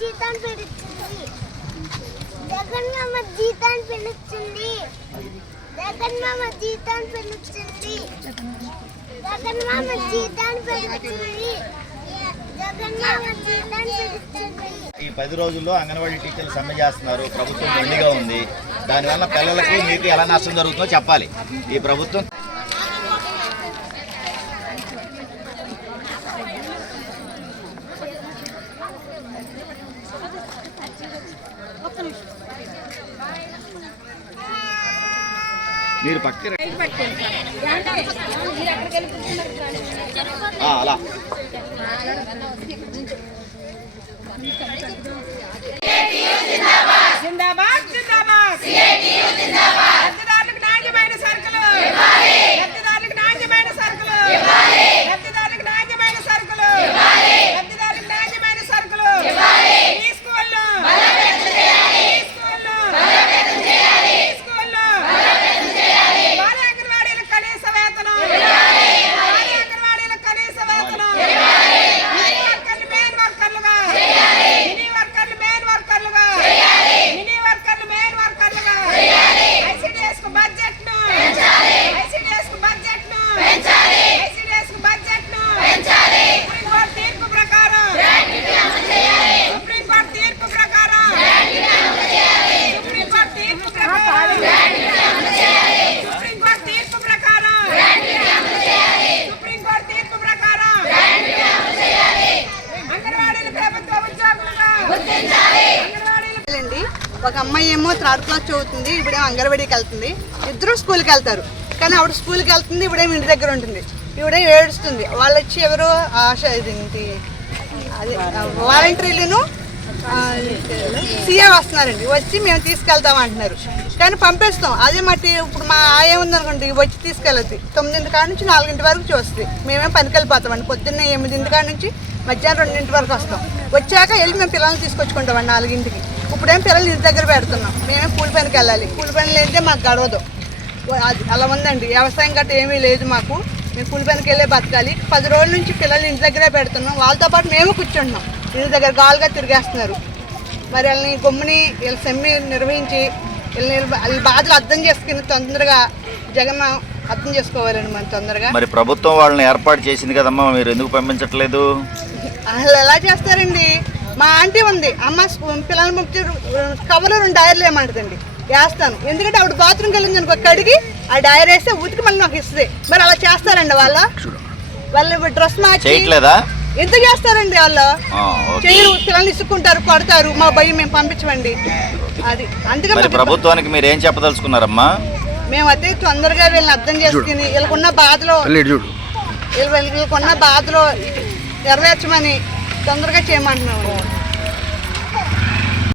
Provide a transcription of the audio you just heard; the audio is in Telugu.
జీతాన్ని పెరుగుతుంది. జగన్మామ జీతాన్ని పెరుగుతుంది. జగన్మామ జీతాన్ని పెరుగుతుంది. జగన్మామ జీతాన్ని పెరుగుతుంది. జగన్మామ జీతాన్ని పెరుగుతుంది. ఈ 10 రోజుల్లో అంగన్వాడీ టీచర్లు సమ్మె చేస్తున్నారు. ప్రభుత్వం బండిగా ఉంది. దానివల్ల పిల్లలకి మీకు ఎలా నష్టం జరుగుతుందో చెప్పాలి. ఈ ప్రభుత్వం మీరు పక్కన అలా జిందాబాద్ జిందాబాద్ లబ్ధిదారులకు నాణ్యమైన సరుకులు లబ్ధిదారులకు నాణ్యమైన సరుకులు లబ్ధిదారులకు నాణ్యమైన సరుకులు లబ్ధిదారులకు నాణ్యమైన సరుకులు ఈ స్కూల్లో బాల అంగన్వాడీలకు కనీస వేతనం బాల అంగన్వాడీలకు కనీస వేతనం మినీ వర్కర్లు మెయిన్ వర్కర్లుగా ఐసిడిఎస్ కు బడ్జెట్ ను ఐసిడిఎస్ కు బడ్జెట్ ను ఐసిడిఎస్ కు బడ్జెట్ ను సుప్రీంకోర్టు తీర్పు ప్రకారం సుప్రీంకోర్టు తీర్పు ప్రకారం సుప్రీంకోర్టు తీర్పు ప్రకారం సుప్రీంకోర్టు తీర్పు ప్రకారం సుప్రీంకోర్టు తీర్పు ప్రకారం అంగన్వాడీలు ప్రభుత్వ ఉద్యోగులుగా అంగన్వాడీలు. ఒక అమ్మాయి ఏమో 3rd క్లాస్ చదువుతుంది, ఇప్పుడేమో అంగన్వాడీకి వెళ్తుంది. ఇద్దరు స్కూల్కి వెళ్తారు, కానీ ఆవిడ స్కూల్కి వెళ్తుంది, ఇప్పుడేమో ఇంటి దగ్గర ఉంటుంది. ఇవిడే ఏడుస్తుంది. వాళ్ళు వచ్చి ఎవరో ఆశ ఇదేంటి అదే వాలంటీర్లను సీఏ వస్తున్నారండి, వచ్చి మేము తీసుకెళ్తాం అంటున్నారు. కానీ పంపిస్తాం. అదే మట్టి ఇప్పుడు మా ఆయ ఉందనుకోండి, వచ్చి తీసుకెళ్ళద్ది. 9 కాడ నుంచి 4 వరకు చూస్తుంది. మేమేం పనికి వెళ్ళిపోతామండి. పొద్దున్నే 8 కాడ నుంచి మధ్యాహ్నం 2 వరకు వస్తాం. వచ్చాక వెళ్ళి మేము పిల్లల్ని తీసుకొచ్చుకుంటామండి 4కి. ఇప్పుడేం పిల్లలు ఇంటి దగ్గర పెడుతున్నాం. మేమే కూలి పనికి వెళ్ళాలి. కూలి పని లేదే మాకు గడవదు. అలా ఉందండి. వ్యవసాయం గట్ట ఏమీ లేదు మాకు. మేము కూలి పనికి వెళ్ళే బతకాలి. 10 రోజుల నుంచి పిల్లలు ఇంటి దగ్గరే పెడుతున్నాం. వాళ్ళతో పాటు మేము కూర్చుంటున్నాం. ఇంటి దగ్గర గాలుగా తిరిగేస్తున్నారు. మరి వాళ్ళని గమ్ముని వీళ్ళ సెమ్మి నిర్వహించి వాళ్ళ బాధలు అర్థం చేసుకుని తొందరగా జగన్ అర్థం చేసుకోవాలండి మన తొందరగా. మరి ప్రభుత్వం వాళ్ళని ఏర్పాటు చేసింది కదమ్మా, మీరు ఎందుకు పంపించట్లేదు? అసలు ఎలా చేస్తారండి? మా ఆంటీ ఉంది, అమ్మ పిల్లల ముఖ్య కవర్లో 2 డైర్లు ఏమంటుందండి, వేస్తాను. ఎందుకంటే ఆవిడ బాత్రూమ్కి వెళ్ళింది అనుకో, కడిగి ఆ డైర్ వేస్తే ఉతికి మళ్ళీ నాకు ఇస్తుంది. మరి అలా చేస్తారండి వాళ్ళు డ్రెస్ మార్చి ఎందుకు చేస్తారండి? వాళ్ళు చెయ్యరు, పిల్లల్ని ఇసుక్కుంటారు, కొడతారు. మా భయం మేము పంపించమండి. అది అందుకని ప్రభుత్వానికి మీరు ఏం చెప్పదలుచుకున్నారమ్మా? మేమైతే తొందరగా వీళ్ళని అర్థం చేసుకుని వీళ్ళకున్న బాధలో నెరవేర్చమని తొందరగా చేయమంటున్నాము.